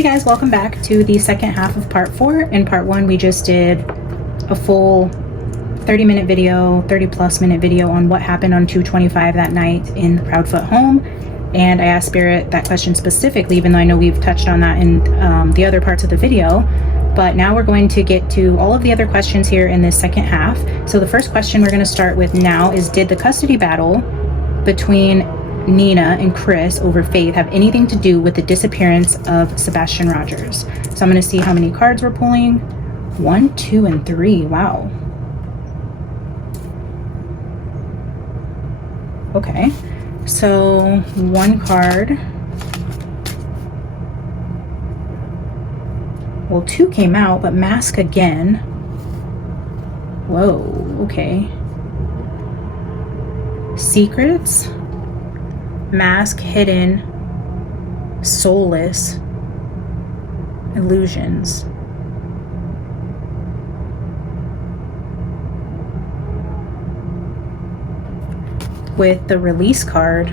Hey guys, welcome back to the second half of part 4. In part 1 we just did a full 30-minute video, 30-plus minute video on what happened on 2/25 that night in the Proudfoot home, and I asked Spirit that question specifically, even though I know we've touched on that in the other parts of the video. But now we're going to get to all of the other questions here in this second half. So the first question we're going to start with now is, did the custody battle between Nina and Chris over Faith have anything to do with the disappearance of Sebastian Rogers? So I'm going to see how many cards we're pulling. 1, 2, and 3. Wow. Okay, so one card. Well, 2 came out, but mask again. Whoa, okay. Secrets, mask, hidden, soulless, illusions. With the release card,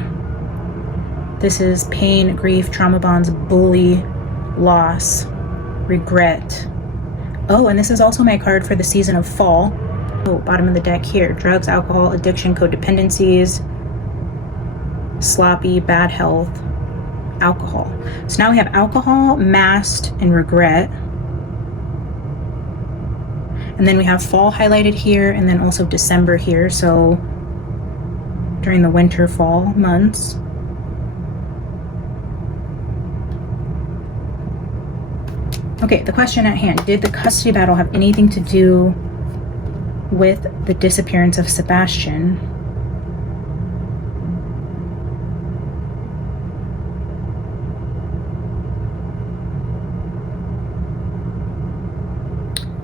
this is pain, grief, trauma bonds, bully, loss, regret. Oh, and this is also my card for the season of fall. Oh, bottom of the deck here. Drugs, alcohol, addiction, codependencies, sloppy, bad health, alcohol. So now we have alcohol, masked, and regret. And then we have fall highlighted here, and then also December here. So during the winter, fall months. Okay, the question at hand. Did the custody battle have anything to do with the disappearance of Sebastian?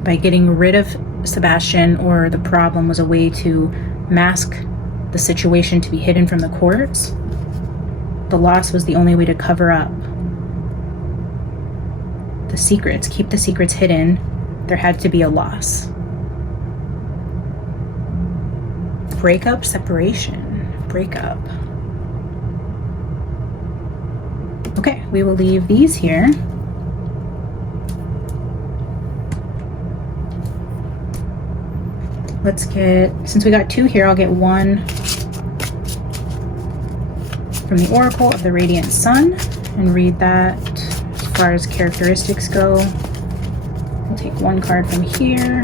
By getting rid of Sebastian, or the problem was a way to mask the situation to be hidden from the courts? The loss was the only way to cover up the secrets, keep the secrets hidden. There had to be a loss. Breakup, separation, breakup. Okay, we will leave these here. Let's get, since we got 2 here, I'll get 1 from the Oracle of the Radiant Sun and read that. As far as characteristics go, we'll take 1 card from here.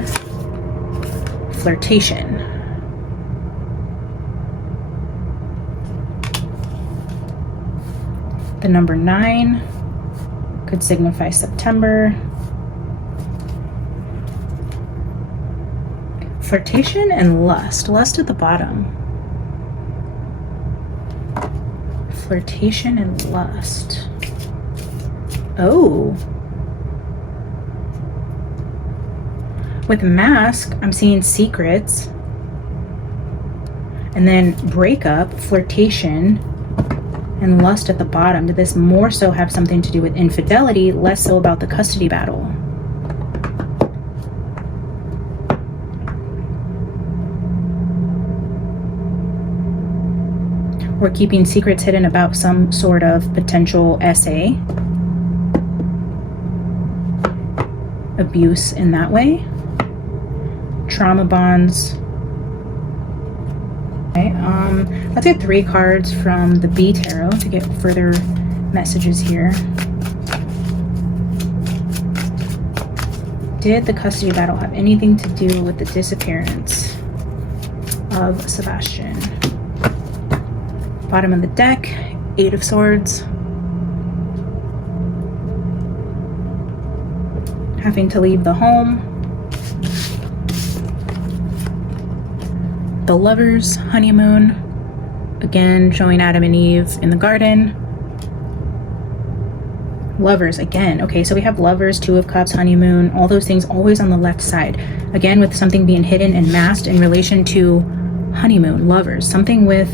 Flirtation. The number 9 could signify September. Flirtation and lust. Lust at the bottom. Flirtation and lust. Oh. With mask, I'm seeing secrets. And then breakup, flirtation, and lust at the bottom. Did this more so have something to do with infidelity, less so about the custody battle? We're keeping secrets hidden about some sort of potential SA. Abuse in that way. Trauma bonds. Okay, let's get 3 cards from the B Tarot to get further messages here. Did the custody battle have anything to do with the disappearance of Sebastian? Bottom of the deck, 8 of Swords. Having to leave the home. The Lovers, honeymoon. Again, showing Adam and Eve in the garden. Lovers again. Okay, so we have Lovers, 2 of Cups, honeymoon, all those things always on the left side. Again, with something being hidden and masked in relation to honeymoon, Lovers. Something with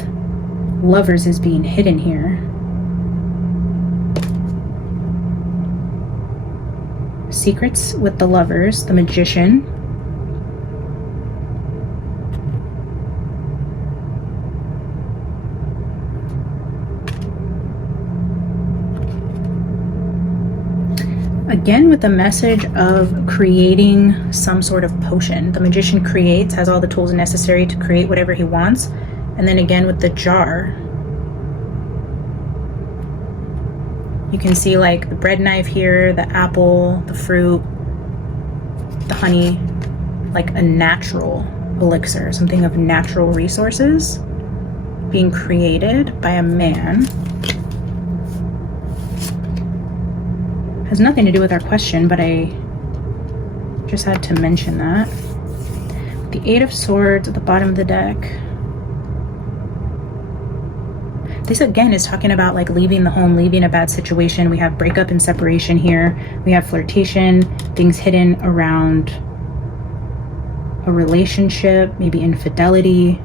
Lovers is being hidden here. Secrets with the Lovers, the Magician. Again, with the message of creating some sort of potion. The magician creates, has all the tools necessary to create whatever he wants. And then again with the jar, you can see like the bread knife here, the apple, the fruit, the honey, like a natural elixir, something of natural resources being created by a man. Has nothing to do with our question, but I just had to mention that. The Eight of Swords at the bottom of the deck. This again is talking about like leaving the home, leaving a bad situation. We have breakup and separation here. We have flirtation, things hidden around a relationship, maybe infidelity.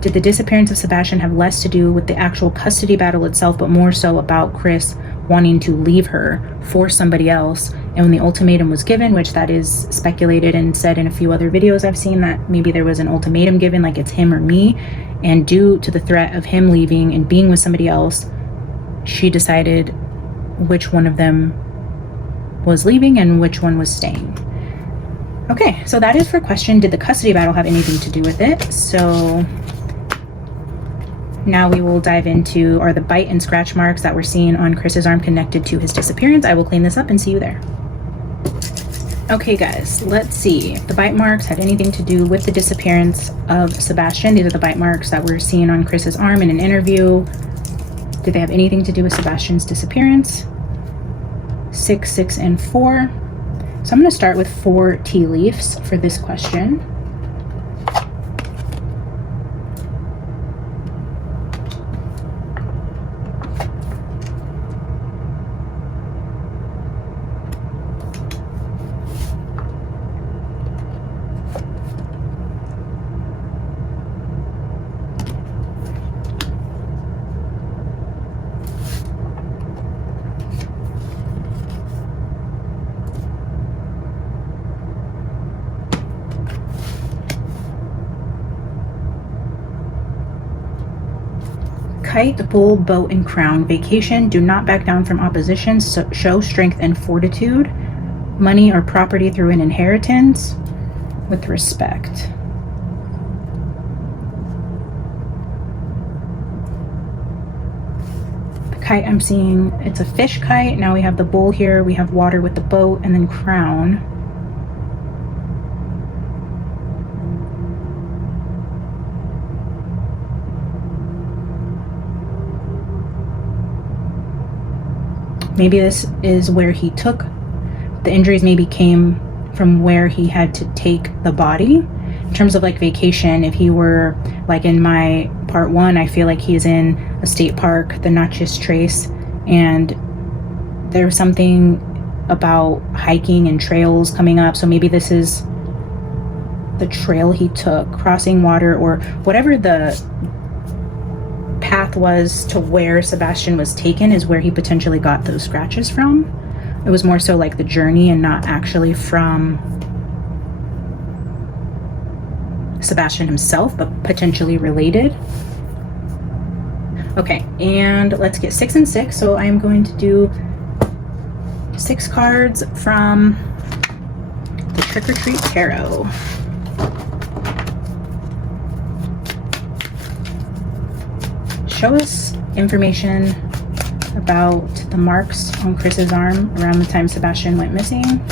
Did the disappearance of Sebastian have less to do with the actual custody battle itself, but more so about Chris wanting to leave her for somebody else? And when the ultimatum was given, which that is speculated and said in a few other videos I've seen, that maybe there was an ultimatum given, like it's him or me, and due to the threat of him leaving and being with somebody else, she decided which one of them was leaving and which one was staying. Okay, so that is for question, did the custody battle have anything to do with it? So now we will dive into, are the bite and scratch marks that we're seeing on Chris's arm connected to his disappearance? I will clean this up and see you there. Okay guys, let's see if the bite marks had anything to do with the disappearance of Sebastian. These are the bite marks that we're seeing on Chris's arm in an interview. Did they have anything to do with Sebastian's disappearance? 6, 6, and 4. So I'm going to start with 4 tea leaves for this question. Kite, bull, boat, and crown. Vacation, do not back down from opposition, so show strength and fortitude. Money or property through an inheritance, with respect. The kite I'm seeing, it's a fish kite. Now we have the bull here, we have water with the boat, and then crown. Maybe this is where he took the injuries, maybe came from where he had to take the body. In terms of like vacation, if he were like in my part 1, I feel like he's in a state park, the Natchez Trace, and there's something about hiking and trails coming up. So maybe this is the trail he took, crossing water, or whatever the path was to where Sebastian was taken is where he potentially got those scratches from. It was more so like the journey and not actually from Sebastian himself, but potentially related. Okay, and let's get 6 and 6. So I'm going to do 6 cards from the Trick or Treat Tarot. Show us information about the marks on Chris's arm around the time Sebastian went missing.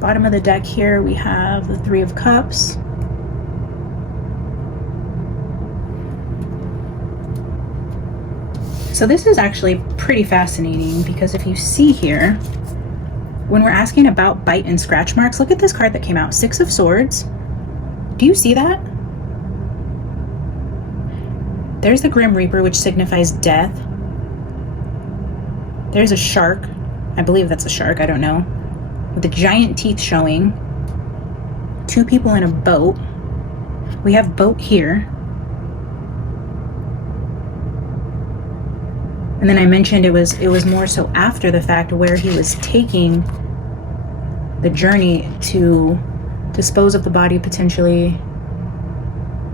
Bottom of the deck here, we have the 3 of Cups. So this is actually pretty fascinating because if you see here, when we're asking about bite and scratch marks, look at this card that came out, 6 of Swords. Do you see that? There's the Grim Reaper, which signifies death. There's a shark. I believe that's a shark, I don't know. With the giant teeth showing. 2 people in a boat. We have boat here. And then I mentioned it was more so after the fact where he was taking the journey to dispose of the body potentially.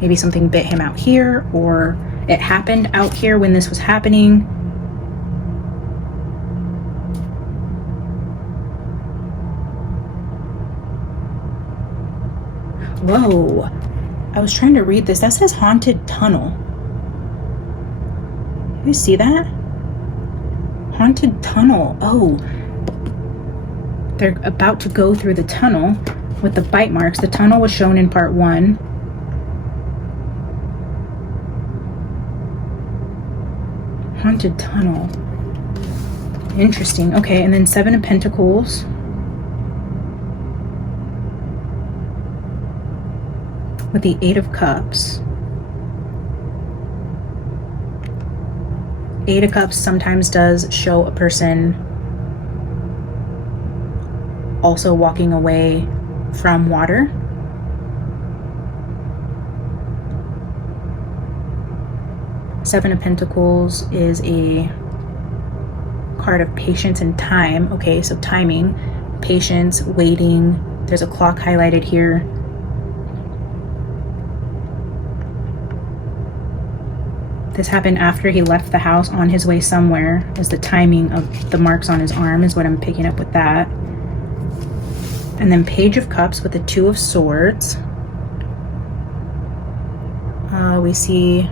Maybe something bit him out here, or it happened out here when this was happening. Whoa. I was trying to read this. That says haunted tunnel. You see that? Haunted tunnel. Oh. They're about to go through the tunnel with the bite marks. The tunnel was shown in part 1. Haunted tunnel. Interesting. Okay, and then 7 of Pentacles. With the 8 of Cups. 8 of Cups sometimes does show a person also walking away from water. Seven of Pentacles is a card of patience and time. Okay, so timing, patience, waiting. There's a clock highlighted here. This happened after he left the house on his way somewhere. Is the timing of the marks on his arm is what I'm picking up with that. And then Page of Cups with the 2 of Swords. We see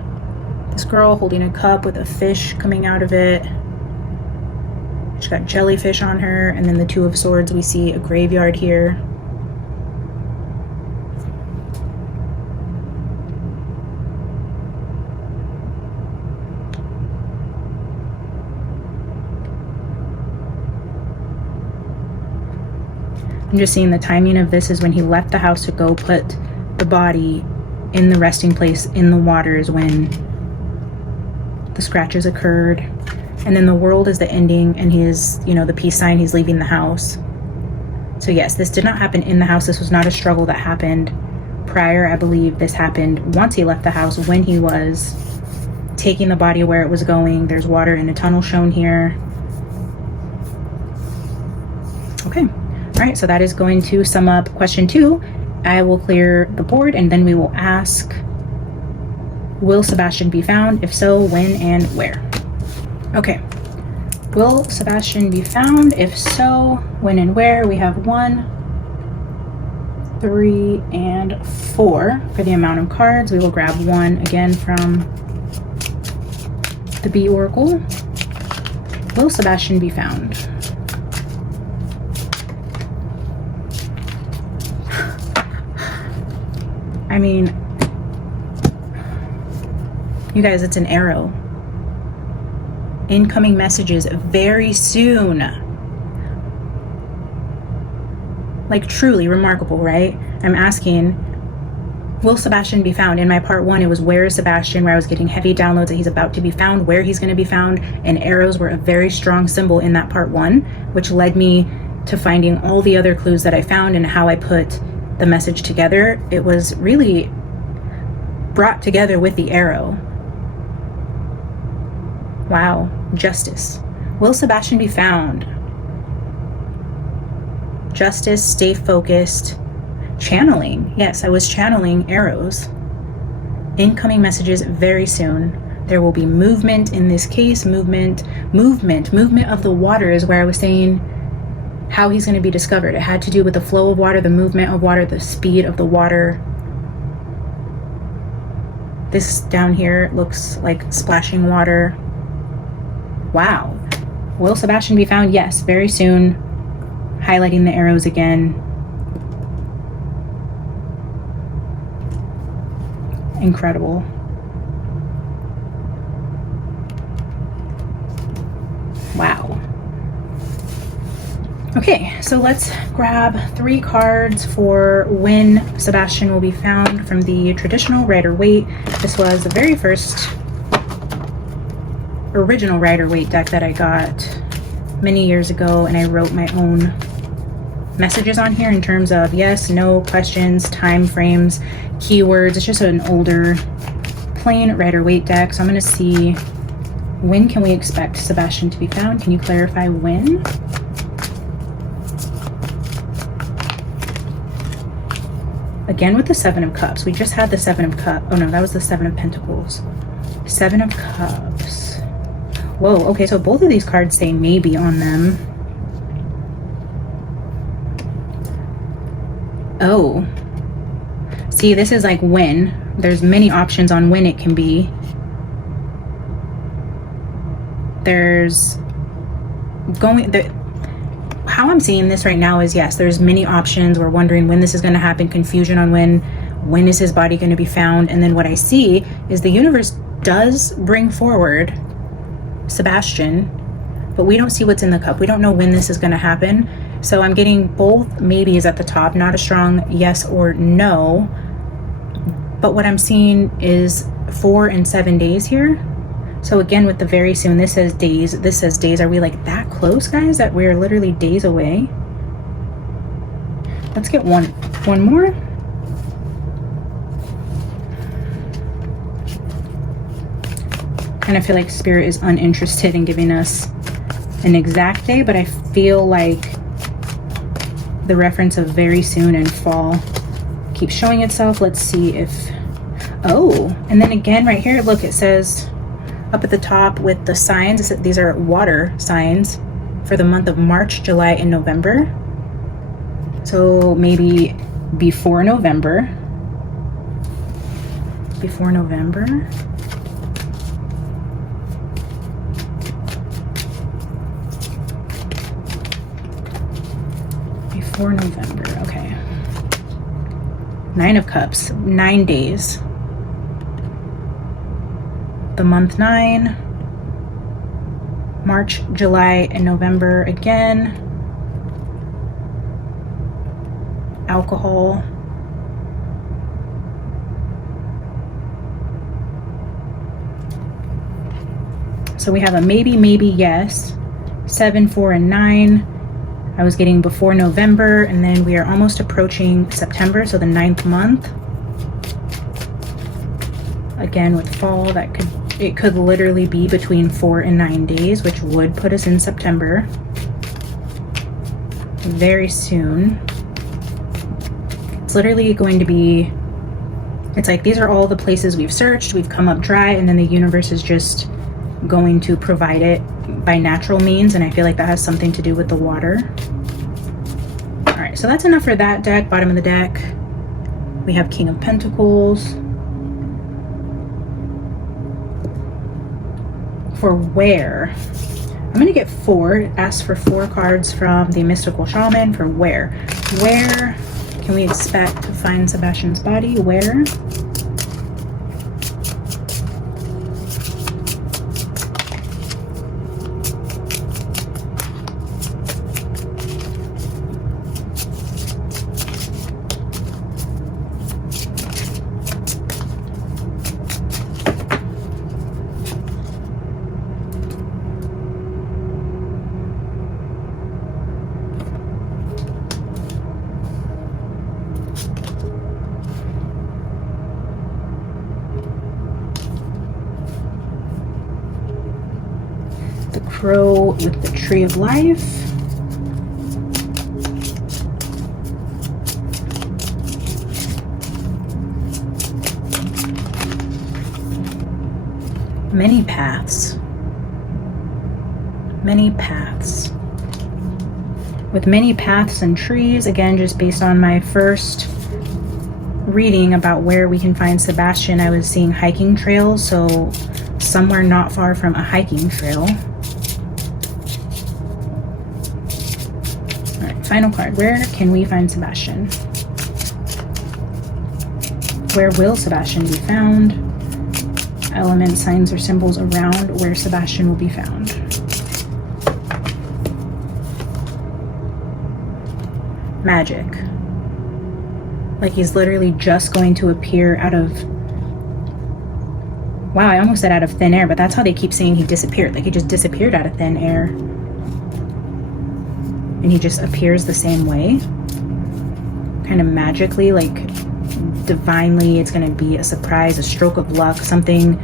this girl holding a cup with a fish coming out of it. She's got jellyfish on her. And then the 2 of Swords, we see a graveyard here. I'm just seeing the timing of this is when he left the house to go put the body in the resting place in the waters when the scratches occurred. And then the world is the ending, and he is, you know, the peace sign, he's leaving the house. So yes, this did not happen in the house. This was not a struggle that happened prior. I believe this happened once he left the house, when he was taking the body where it was going. There's water in a tunnel shown here. Okay. All right, so that is going to sum up question 2. I will clear the board and then we will ask, will Sebastian be found? If so, when and where? Okay. Will Sebastian be found? If so, when and where? We have 1, 3, and 4 for the amount of cards. We will grab 1 again from the B Oracle. Will Sebastian be found? I mean, you guys, it's an arrow. Incoming messages very soon. Like, truly remarkable, right? I'm asking, will Sebastian be found? In my part 1, it was where is Sebastian, where I was getting heavy downloads that he's about to be found, where he's going to be found, and arrows were a very strong symbol in that part 1, which led me to finding all the other clues that I found and how I put the message together. It was really brought together with the arrow. Wow. Justice. Will Sebastian be found? Justice, stay focused. Channeling. Yes, I was channeling arrows. Incoming messages very soon. There will be movement in this case. Movement of the water is where I was saying how he's going to be discovered. It had to do with the flow of water, the movement of water, the speed of the water. This down here looks like splashing water. Wow. Will Sebastian be found? Yes, very soon. Highlighting the arrows again. Incredible. Wow. Okay, so let's grab 3 cards for when Sebastian will be found from the traditional Rider-Waite. This was the very first original Rider-Waite deck that I got many years ago, and I wrote my own messages on here in terms of yes, no, questions, time frames, keywords. It's just an older plain Rider-Waite deck. So I'm going to see, when can we expect Sebastian to be found? Can you clarify when? Again with the Seven of Cups. We just had the Seven of Cups. Oh no, that was the Seven of Pentacles. Seven of Cups. Whoa, okay, so both of these cards say maybe on them. Oh. See, this is like when. There's many options on when it can be. There's going... How I'm seeing this right now is, yes, there's many options. We're wondering when this is going to happen. Confusion on when is his body going to be found? And then what I see is the universe does bring forward Sebastian, but we don't see what's in the cup. We don't know when this is going to happen. So I'm getting both maybes at the top, not a strong yes or no. But what I'm seeing is 4 and 7 days here. So again, with the very soon, this says days. This says days. Are we like that close, guys, that we're literally days away? Let's get one more. And I feel like Spirit is uninterested in giving us an exact day, but I feel like the reference of very soon and fall keeps showing itself. Let's see if, oh, and then again right here, look, it says up at the top with the signs, these are water signs for the month of March, July, and November. So maybe before November. Before November. Before November, okay. 9 of Cups, 9 days. The month 9, March, July, and November again. Alcohol. So we have a maybe, yes. 7, 4, and 9. I was getting before November, and then we are almost approaching September, so the 9th month. Again with fall, it could literally be between 4 and 9 days, which would put us in September very soon. It's literally going to be, it's like these are all the places we've searched, we've come up dry, and then the universe is just going to provide it by natural means, and I feel like that has something to do with the water. All right, so that's enough for that deck. Bottom of the deck, we have King of Pentacles. For where? I'm going to get 4. It asks for 4 cards from the Mystical Shaman for where. Where can we expect to find Sebastian's body? Where? Crow with the Tree of Life. Many paths. Many paths. With many paths and trees, again, just based on my first reading about where we can find Sebastian, I was seeing hiking trails, so somewhere not far from a hiking trail. Final card. Where can we find Sebastian? Where will Sebastian be found? Elements, signs, or symbols around where Sebastian will be found. Magic. Like he's literally just going to appear out of Wow, I almost said out of thin air, but that's how they keep saying he disappeared. Like he just disappeared out of thin air. And he just appears the same way. Kind of magically, like divinely. It's going to be a surprise, a stroke of luck, something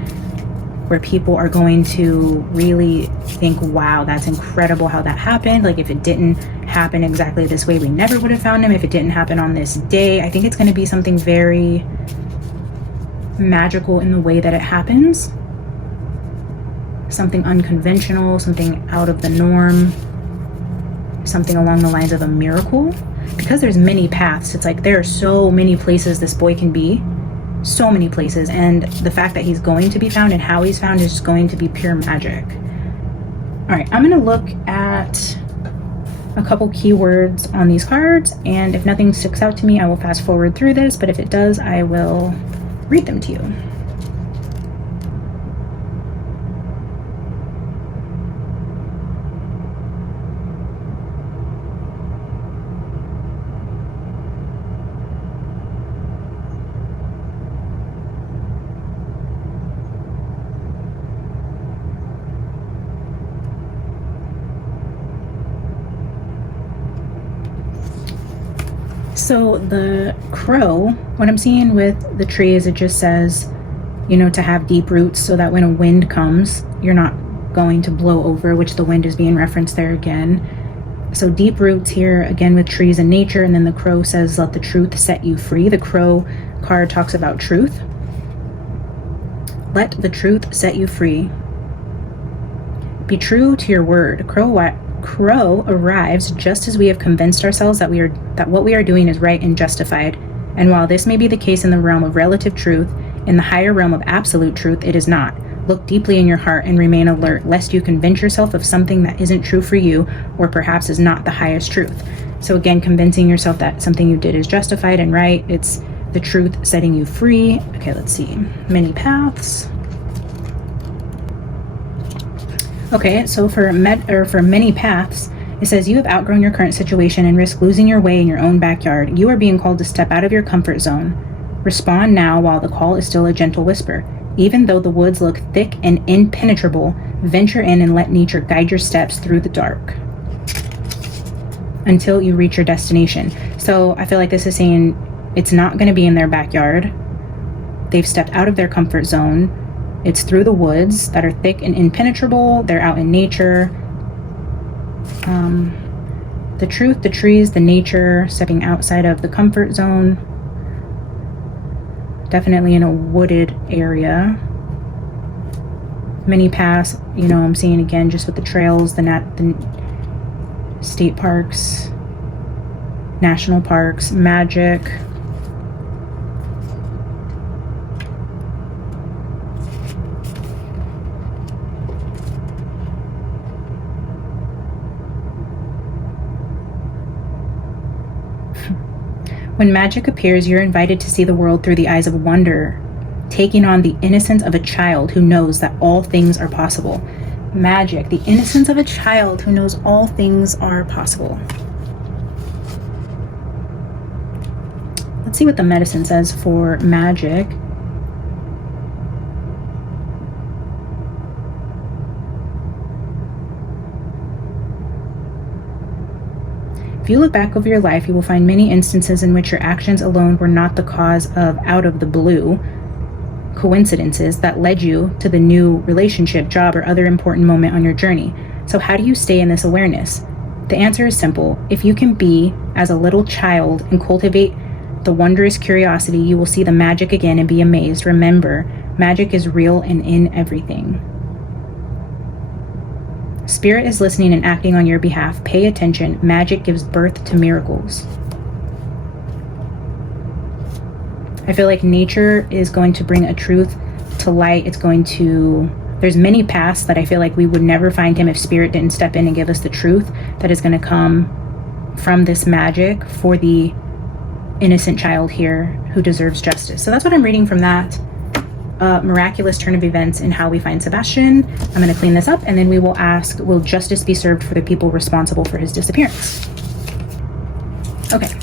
where people are going to really think, wow, that's incredible how that happened. Like if it didn't happen exactly this way, we never would have found him. If it didn't happen on this day, I think it's going to be something very magical in the way that it happens. Something unconventional, something out of the norm, something along the lines of a miracle. Because there's many paths, it's like there are so many places this boy can be, so many places, and the fact that he's going to be found and how he's found is just going to be pure magic. All right, I'm going to look at a couple keywords on these cards, and if nothing sticks out to me, I will fast forward through this, but if it does, I will read them to you. So the crow, what I'm seeing with the tree is it just says, you know, to have deep roots so that when a wind comes, you're not going to blow over, which the wind is being referenced there again. So deep roots here, again, with trees and nature. And then the crow says, let the truth set you free. The crow card talks about truth. Let the truth set you free. Be true to your word. Crow arrives just as we have convinced ourselves that what we are doing is right and justified. And while this may be the case in the realm of relative truth, in the higher realm of absolute truth, it is not. Look deeply in your heart and remain alert, lest you convince yourself of something that isn't true for you, or perhaps is not the highest truth. So again, convincing yourself that something you did is justified and right. It's the truth setting you free. Okay, let's see. Many paths. Okay, so for many paths, it says you have outgrown your current situation and risk losing your way in your own backyard. You are being called to step out of your comfort zone. Respond now while the call is still a gentle whisper. Even though the woods look thick and impenetrable, venture in and let nature guide your steps through the dark until you reach your destination. So I feel like this is saying it's not going to be in their backyard. They've stepped out of their comfort zone. It's through the woods that are thick and impenetrable. They're out in nature. The truth, the trees, the nature, stepping outside of the comfort zone. Definitely in a wooded area. Many paths, you know, I'm seeing again just with the trails, the state parks, national parks, magic. When magic appears, you're invited to see the world through the eyes of wonder, taking on the innocence of a child who knows that all things are possible. Magic, the innocence of a child who knows all things are possible. Let's see what the medicine says for magic. If you look back over your life, you will find many instances in which your actions alone were not the cause of out of the blue coincidences that led you to the new relationship, job, or other important moment on your journey. So how do you stay in this awareness? The answer is simple. If you can be as a little child and cultivate the wondrous curiosity, you will see the magic again and be amazed. Remember, magic is real and in everything. Spirit is listening and acting on your behalf. Pay attention. Magic gives birth to miracles. I feel like nature is going to bring a truth to light. There's many paths that I feel like we would never find him if Spirit didn't step in and give us the truth that is going to come from this magic for the innocent child here who deserves justice. So that's what I'm reading from that. Miraculous turn of events in how we find Sebastian. I'm going to clean this up and then we will ask, will justice be served for the people responsible for his disappearance? Okay.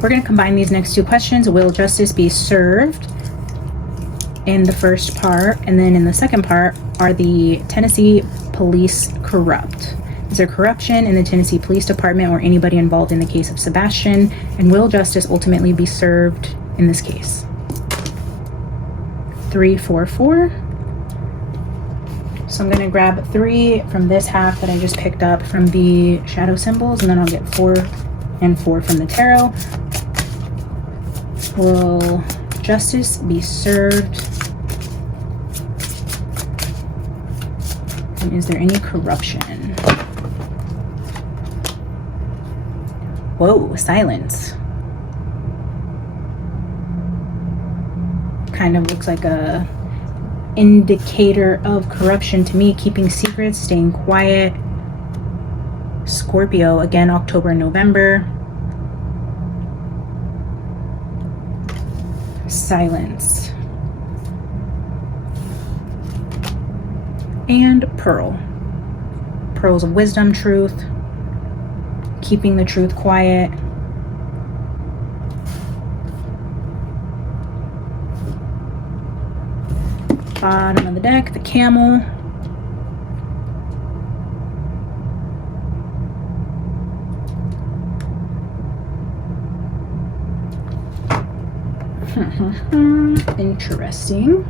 We're going to combine these next two questions. Will justice be served in the first part, and then in the second part, are the Tennessee police corrupt? Is there corruption in the Tennessee Police Department or anybody involved in the case of Sebastian? And will justice ultimately be served in this case? 3, 4, 4. So I'm going to grab 3 from this half that I just picked up from the shadow symbols, and then I'll get 4 and 4 from the tarot. Will justice be served? And is there any corruption? Whoa, silence. Kind of looks like a indicator of corruption to me. Keeping secrets, staying quiet. Scorpio, again, October, November. Silence. And Pearl. Pearls of wisdom, truth. Keeping the truth quiet. Bottom of the deck, the camel. Interesting.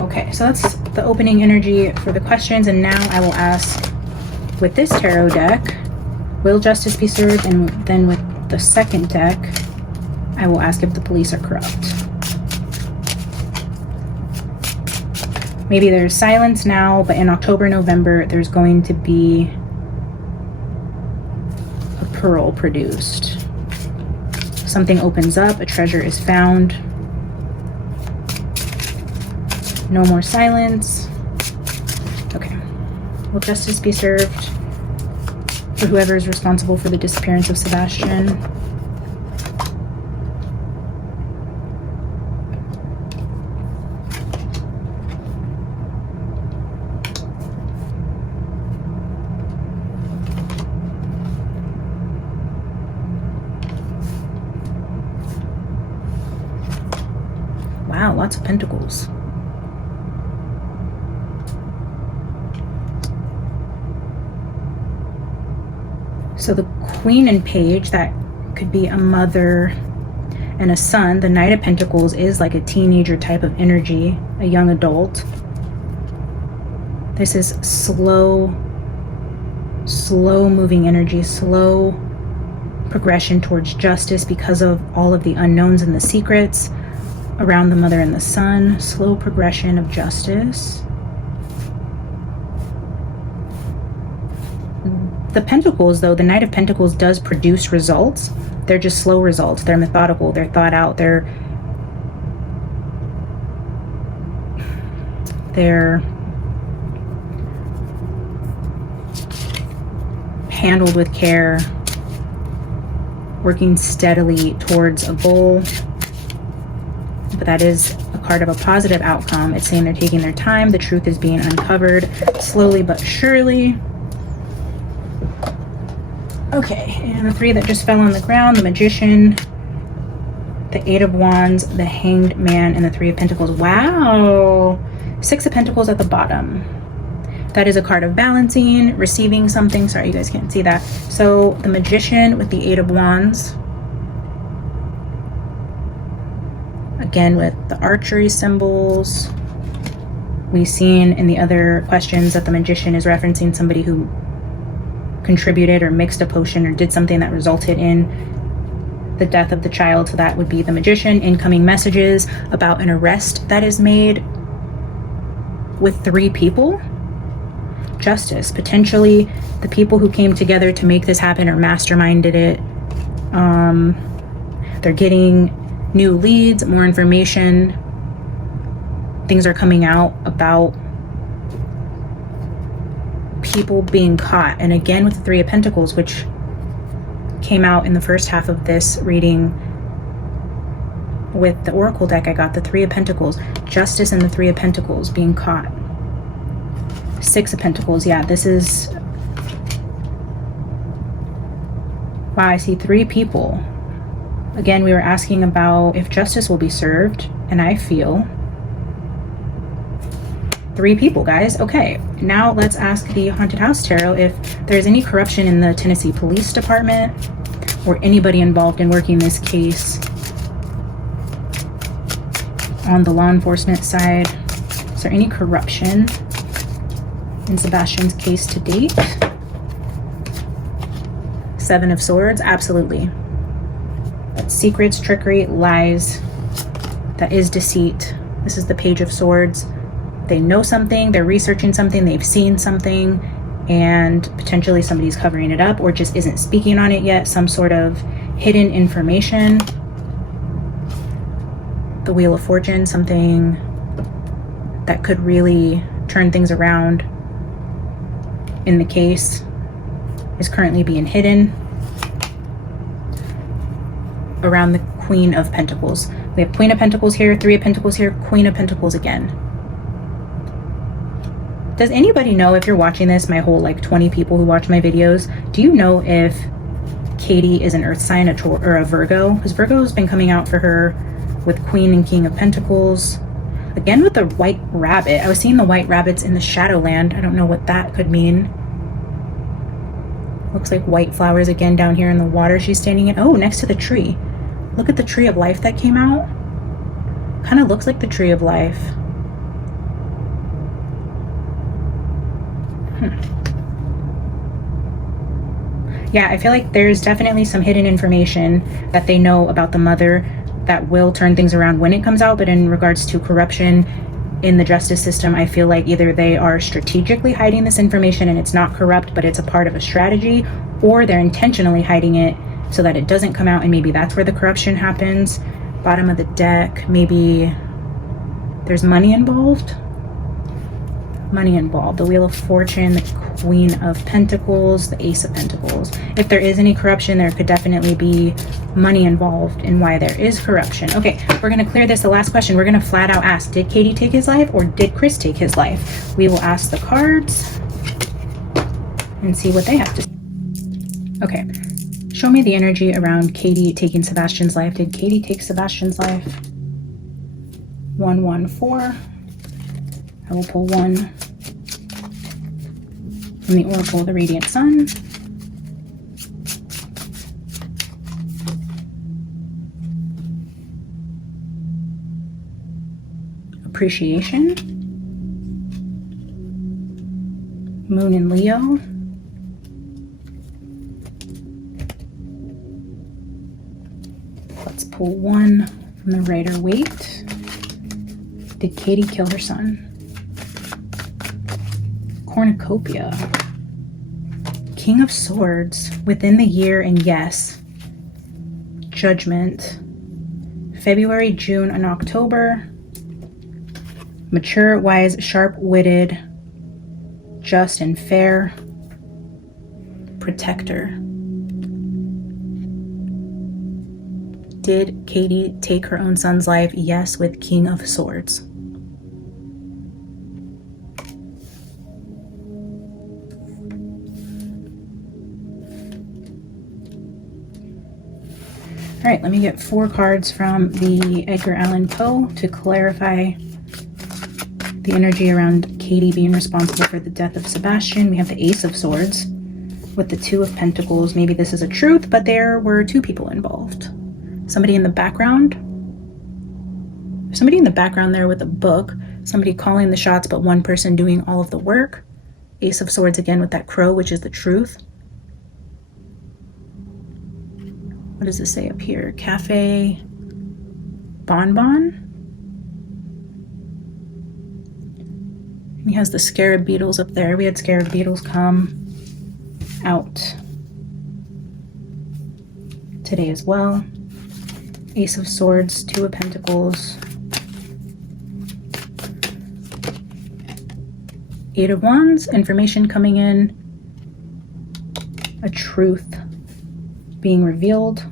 Okay, so that's the opening energy for the questions, and now I will ask with this tarot deck, will justice be served? And then with the second deck, I will ask if the police are corrupt. Maybe there's silence now, but in October, November, there's going to be a pearl produced. Something opens up, a treasure is found. No more silence. Okay. Will justice be served for whoever is responsible for the disappearance of Sebastian? Wow, lots of pentacles. So the Queen and Page, that could be a mother and a son. The Knight of Pentacles is like a teenager type of energy, a young adult. This is slow moving energy, slow progression towards justice because of all of the unknowns and the secrets around the mother and the son. Slow progression of justice. The Pentacles, though, the Knight of Pentacles does produce results. They're just slow results. They're methodical. They're thought out. They're handled with care, working steadily towards a goal. But that is a card of a positive outcome. It's saying they're taking their time. The truth is being uncovered slowly but surely. Okay, and the 3 that just fell on the ground, the Magician, the 8 of Wands, the Hanged Man, and the 3 of Pentacles. Wow! 6 of Pentacles at the bottom. That is a card of balancing, receiving something. Sorry, you guys can't see that. So the Magician with the 8 of Wands. Again, with the archery symbols. We've seen in the other questions that the Magician is referencing somebody who contributed or mixed a potion or did something that resulted in the death of the child. So that would be the Magician. Incoming messages about an arrest that is made with 3 people. Justice. Potentially the people who came together to make this happen or masterminded it. They're getting new leads, more information. Things are coming out about people being caught. And again, with the 3 of Pentacles, which came out in the first half of this reading with the Oracle deck, I got the 3 of Pentacles, justice, and the 3 of Pentacles being caught. 6 of Pentacles. Yeah, this is, wow, I see 3 people. Again, we were asking about if justice will be served, and I feel 3 people, guys. Okay, now let's ask the Haunted House Tarot if there's any corruption in the Tennessee Police Department or anybody involved in working this case on the law enforcement side. Is there any corruption in Sebastian's case to date? 7 of Swords, absolutely. That's secrets, trickery, lies. That is deceit. This is the Page of Swords. They know something, they're researching something, they've seen something, and potentially somebody's covering it up or just isn't speaking on it yet. Some sort of hidden information. The Wheel of Fortune, something that could really turn things around in the case, is currently being hidden around the Queen of Pentacles. We have Queen of Pentacles here, 3 of Pentacles here, Queen of Pentacles again. Does anybody know, if you're watching this, my whole like 20 people who watch my videos, do you know if Katie is an earth sign or a Virgo? Because Virgo has been coming out for her with Queen and King of Pentacles. Again with the white rabbit. I was seeing the white rabbits in the Shadowland. I don't know what that could mean. Looks like white flowers again down here in the water she's standing in. Oh, next to the tree. Look at the Tree of Life that came out. Kind of looks like the Tree of Life. Yeah, I feel like there's definitely some hidden information that they know about the mother that will turn things around when it comes out. But in regards to corruption in the justice system, I feel like either they are strategically hiding this information and it's not corrupt, but it's a part of a strategy, or they're intentionally hiding it so that it doesn't come out, and maybe that's where the corruption happens. Bottom of the deck, maybe there's money involved. Money involved. The Wheel of Fortune, the Queen of Pentacles, the Ace of Pentacles. If there is any corruption, there could definitely be money involved in why there is corruption. Okay, we're going to clear this. The last question, we're going to flat out ask, did Katie take his life or did Chris take his life? We will ask the cards and see what they have to say. Okay, show me the energy around Katie taking Sebastian's life. Did Katie take Sebastian's life? 114. I will pull 1 from the Oracle of the Radiant Sun. Appreciation. Moon in Leo. Let's pull 1 from the Rider-Waite. Did Katie kill her son? Cornucopia. King of Swords. Within the year, and yes. Judgment. February, June, and October. Mature, wise, sharp-witted, just and fair. Protector. Did Katie take her own son's life? Yes, with King of Swords. All right, let me get 4 cards from the Edgar Allan Poe to clarify the energy around Katie being responsible for the death of Sebastian. We have the Ace of Swords with the 2 of Pentacles. Maybe this is a truth, but there were 2 people involved. Somebody in the background. Somebody in the background there with a book. Somebody calling the shots, but 1 person doing all of the work. Ace of Swords again with that crow, which is the truth. What does this say up here? Cafe Bonbon. He has the scarab beetles up there. We had scarab beetles come out today as well. Ace of Swords, 2 of Pentacles. 8 of Wands, information coming in. A truth being revealed.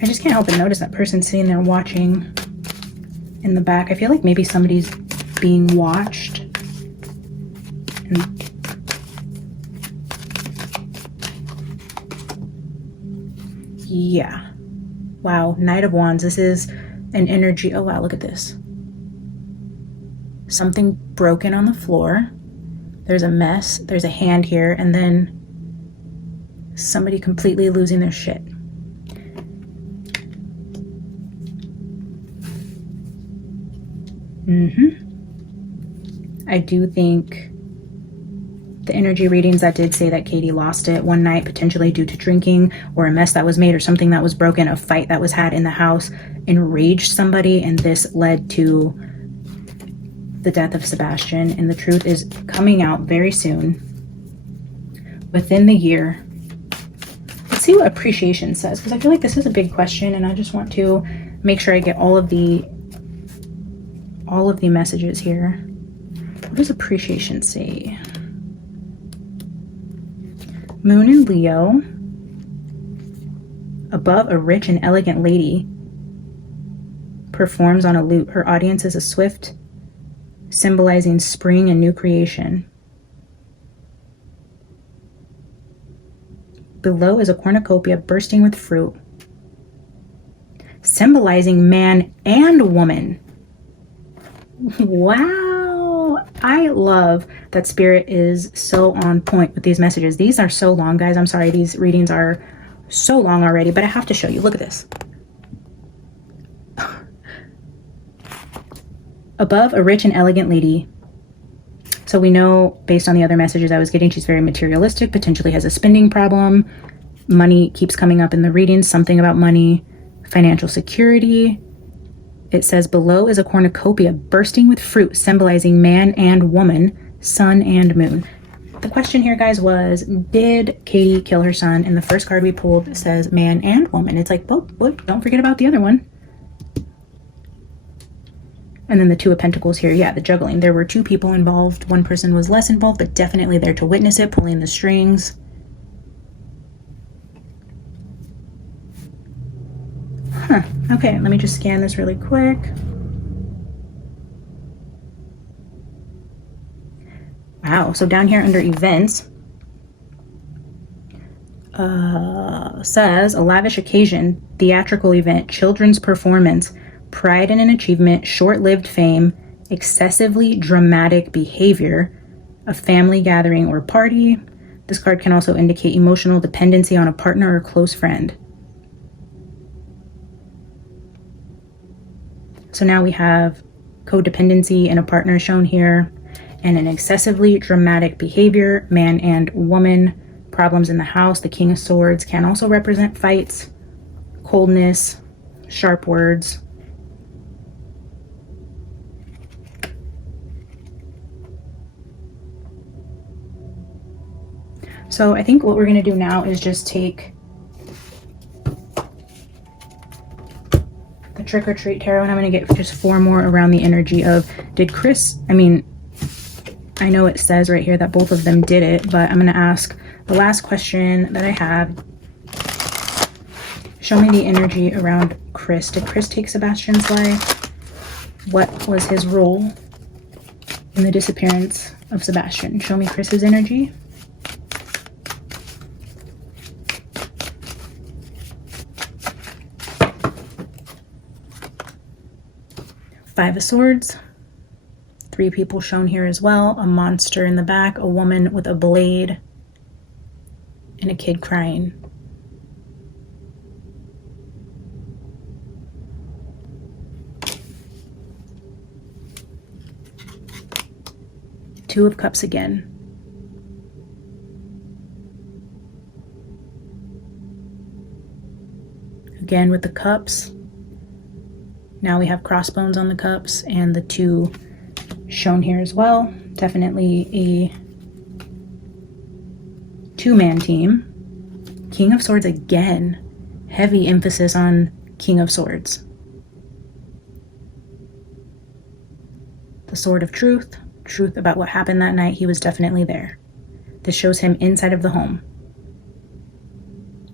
I just can't help but notice that person sitting there watching in the back. I feel like maybe somebody's being watched. And Yeah. Wow. Knight of Wands. This is an energy. Oh, wow. Look at this. Something broken on the floor. There's a mess. There's a hand here. And then somebody completely losing their shit. I do think the energy readings that did say that Katie lost it one night, potentially due to drinking or a mess that was made or something that was broken, a fight that was had in the house, enraged somebody, and this led to the death of Sebastian. And the truth is coming out very soon, within the year. Let's see what appreciation says, because I feel like this is a big question, and I just want to make sure I get all of the messages here. What does appreciation say? Moon in Leo. Above, a rich and elegant lady performs on a lute. Her audience is a swift, symbolizing spring and new creation. Below is a cornucopia bursting with fruit, symbolizing man and woman. Wow. I love that Spirit is so on point with these messages. These are so long, guys. I'm sorry, these readings are so long already, but I have to show you. Look at this. Above, a rich and elegant lady. So we know, based on the other messages I was getting, she's very materialistic, potentially has a spending problem. Money keeps coming up in the readings, something about money, financial security. It says below is a cornucopia bursting with fruit, symbolizing man and woman, sun and moon. The question here, guys, was, did Katie kill her son? And the first card we pulled says man and woman. It's like, oh, don't forget about the other one. And then the Two of Pentacles here. Yeah, the juggling. There were two people involved. One person was less involved, but definitely there to witness it, pulling the strings. Huh. Okay, let me just scan this really quick. Wow, so down here under events, says a lavish occasion, theatrical event, children's performance, pride in an achievement, short-lived fame, excessively dramatic behavior, a family gathering or party. This card can also indicate emotional dependency on a partner or close friend. So now we have codependency in a partner shown here, and an excessively dramatic behavior, man and woman, problems in the house. The King of Swords can also represent fights, coldness, sharp words. So I think what we're going to do now is just take the Trick or Treat Tarot, and I'm going to get just 4 more around the energy of, did Chris, I know it says right here that both of them did it, but I'm going to ask the last question that I have. Show me the energy around Chris. Did Chris take Sebastian's life? What was his role in the disappearance of Sebastian? Show me Chris's energy. Five of Swords. 3 people shown here as well. A monster in the back, a woman with a blade, and a kid crying. Two of Cups again. Again with the cups. Now we have crossbones on the cups and the 2 shown here as well. Definitely a 2-man team. King of Swords again. Heavy emphasis on King of Swords. The Sword of Truth. Truth about what happened that night. He was definitely there. This shows him inside of the home.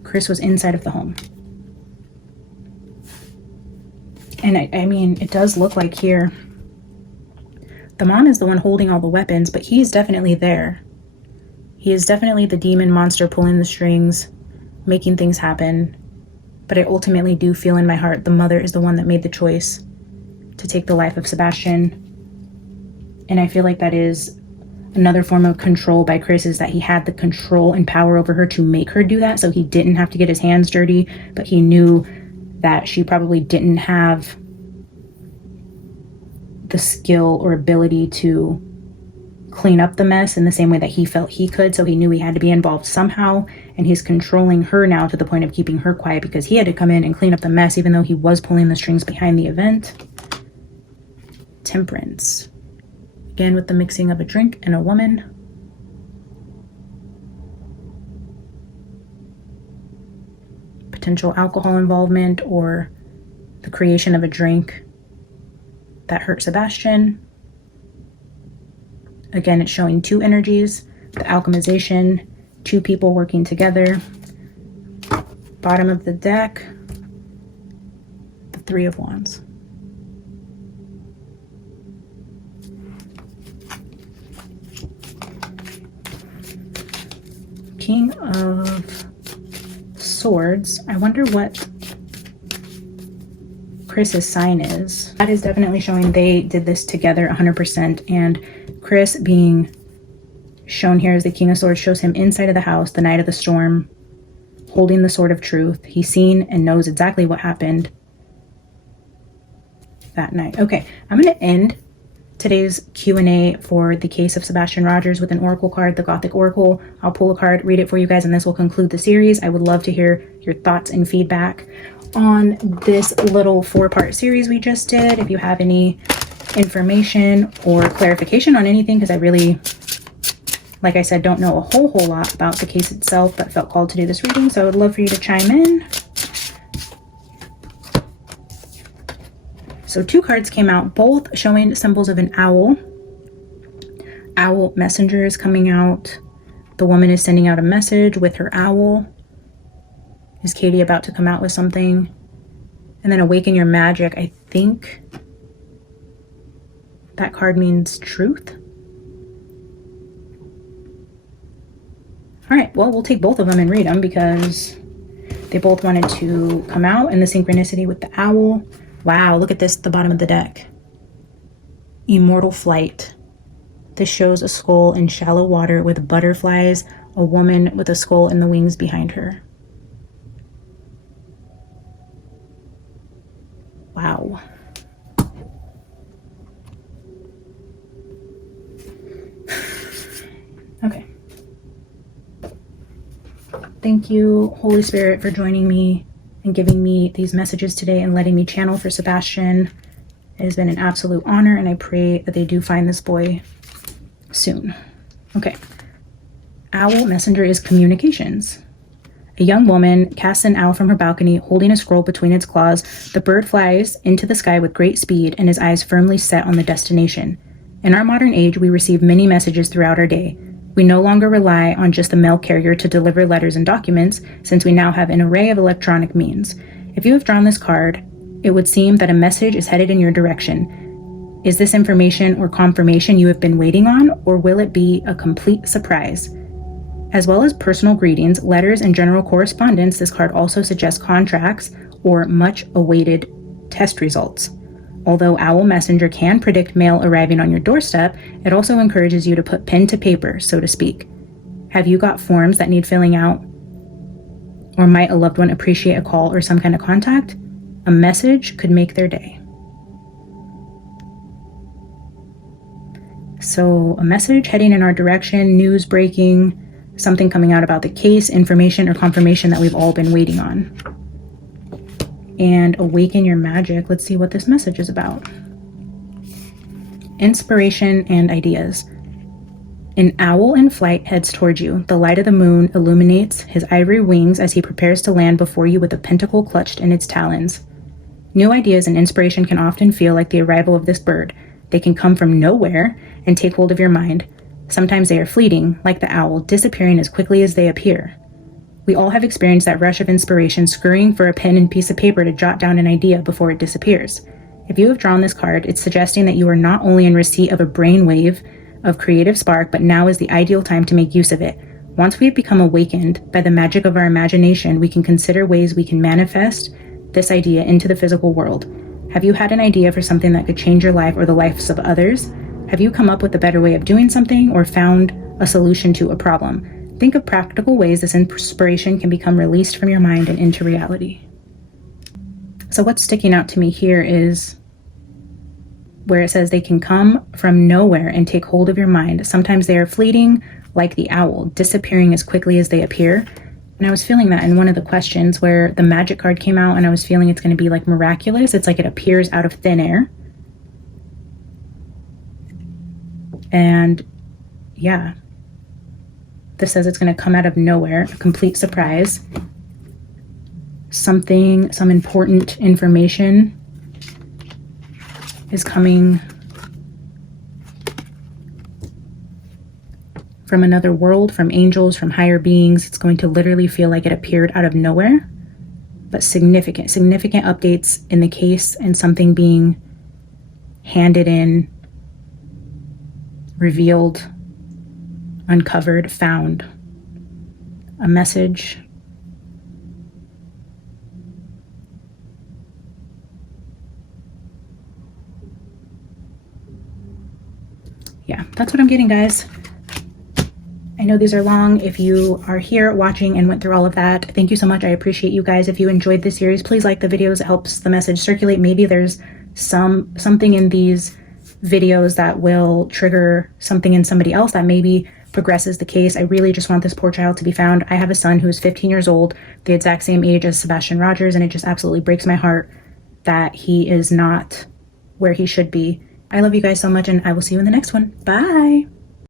Chris was inside of the home. And I mean, it does look like here, the mom is the one holding all the weapons, but he's definitely there. He is definitely the demon monster pulling the strings, making things happen. But I ultimately do feel in my heart the mother is the one that made the choice to take the life of Sebastian. And I feel like that is another form of control by Chris, is that he had the control and power over her to make her do that. So he didn't have to get his hands dirty, but he knew that she probably didn't have the skill or ability to clean up the mess in the same way that he felt he could. So he knew he had to be involved somehow, and he's controlling her now to the point of keeping her quiet because he had to come in and clean up the mess, even though he was pulling the strings behind the event. Temperance. Again, with the mixing of a drink and a woman. Potential alcohol involvement or the creation of a drink that hurt Sebastian. Again, it's showing two energies, the alchemization, two people working together. Bottom of the deck, the Three of Wands. King of Swords. I wonder what Chris's sign is. That is definitely showing they did this together 100%. And Chris being shown here as the King of Swords shows him inside of the house the night of the storm, holding the sword of truth. He's seen and knows exactly what happened that night. Okay, I'm going to end today's Q&A for the case of Sebastian Rogers with an oracle card, the Gothic Oracle. I'll pull a card, read it for you guys, and this will conclude the series. I would love to hear your thoughts and feedback on this little 4-part series we just did. If you have any information or clarification on anything, because I really, like I said, don't know a whole lot about the case itself, but felt called to do this reading, so I would love for you to chime in. So 2 cards came out, both showing symbols of an owl. Owl messenger is coming out. The woman is sending out a message with her owl. Is Katie about to come out with something? And then awaken your magic. I think that card means truth. All right, well, we'll take both of them and read them because they both wanted to come out, and the synchronicity with the owl. Wow, look at this at the bottom of the deck. Immortal flight. This shows a skull in shallow water with butterflies, a woman with a skull and the wings behind her. Wow. Okay. Thank you, Holy Spirit, for joining me and giving me these messages today and letting me channel for Sebastian. It has been an absolute honor, and I pray that they do find this boy soon. Okay. Owl messenger is communications. A young woman casts an owl from her balcony, holding a scroll between its claws. The bird flies into the sky with great speed, and his eyes firmly set on the destination. In our modern age, we receive many messages throughout our day. We no longer rely on just the mail carrier to deliver letters and documents, since we now have an array of electronic means. If you have drawn this card, it would seem that a message is headed in your direction. Is this information or confirmation you have been waiting on, or will it be a complete surprise? As well as personal greetings, letters, and general correspondence, this card also suggests contracts or much-awaited test results. Although Owl Messenger can predict mail arriving on your doorstep, it also encourages you to put pen to paper, so to speak. Have you got forms that need filling out? Or might a loved one appreciate a call or some kind of contact? A message could make their day. So a message heading in our direction, news breaking, something coming out about the case, information or confirmation that we've all been waiting on. And awaken your magic. Let's see what this message is about. Inspiration and ideas. An owl in flight heads towards you. The light of the moon illuminates his ivory wings as he prepares to land before you with a pentacle clutched in its talons. New ideas and inspiration can often feel like the arrival of this bird. They can come from nowhere and take hold of your mind. Sometimes they are fleeting, like the owl, disappearing as quickly as they appear. We all have experienced that rush of inspiration, scurrying for a pen and piece of paper to jot down an idea before it disappears. If you have drawn this card, it's suggesting that you are not only in receipt of a brainwave of creative spark, but now is the ideal time to make use of it. Once we have become awakened by the magic of our imagination, we can consider ways we can manifest this idea into the physical world. Have you had an idea for something that could change your life or the lives of others? Have you come up with a better way of doing something or found a solution to a problem? Think of practical ways this inspiration can become released from your mind and into reality. So what's sticking out to me here is where it says they can come from nowhere and take hold of your mind. Sometimes they are fleeting, like the owl, disappearing as quickly as they appear. And I was feeling that in one of the questions where the magic card came out, and I was feeling it's going to be like miraculous. It's like it appears out of thin air. And yeah, this says it's going to come out of nowhere, a complete surprise. Some important information is coming from another world, from angels, from higher beings. It's going to literally feel like it appeared out of nowhere, but significant updates in the case, and something being handed in, revealed, uncovered, found. A message. Yeah, that's what I'm getting, guys. I know these are long. If you are here watching and went through all of that, thank you so much. I appreciate you guys. If you enjoyed this series, please like the videos. It helps the message circulate. Maybe there's something in these videos that will trigger something in somebody else that maybe progresses the case. I really just want this poor child to be found. I have a son who's 15 years old, the exact same age as Sebastian Rogers, and it just absolutely breaks my heart that he is not where he should be. I love you guys so much, and I will see you in the next one. Bye.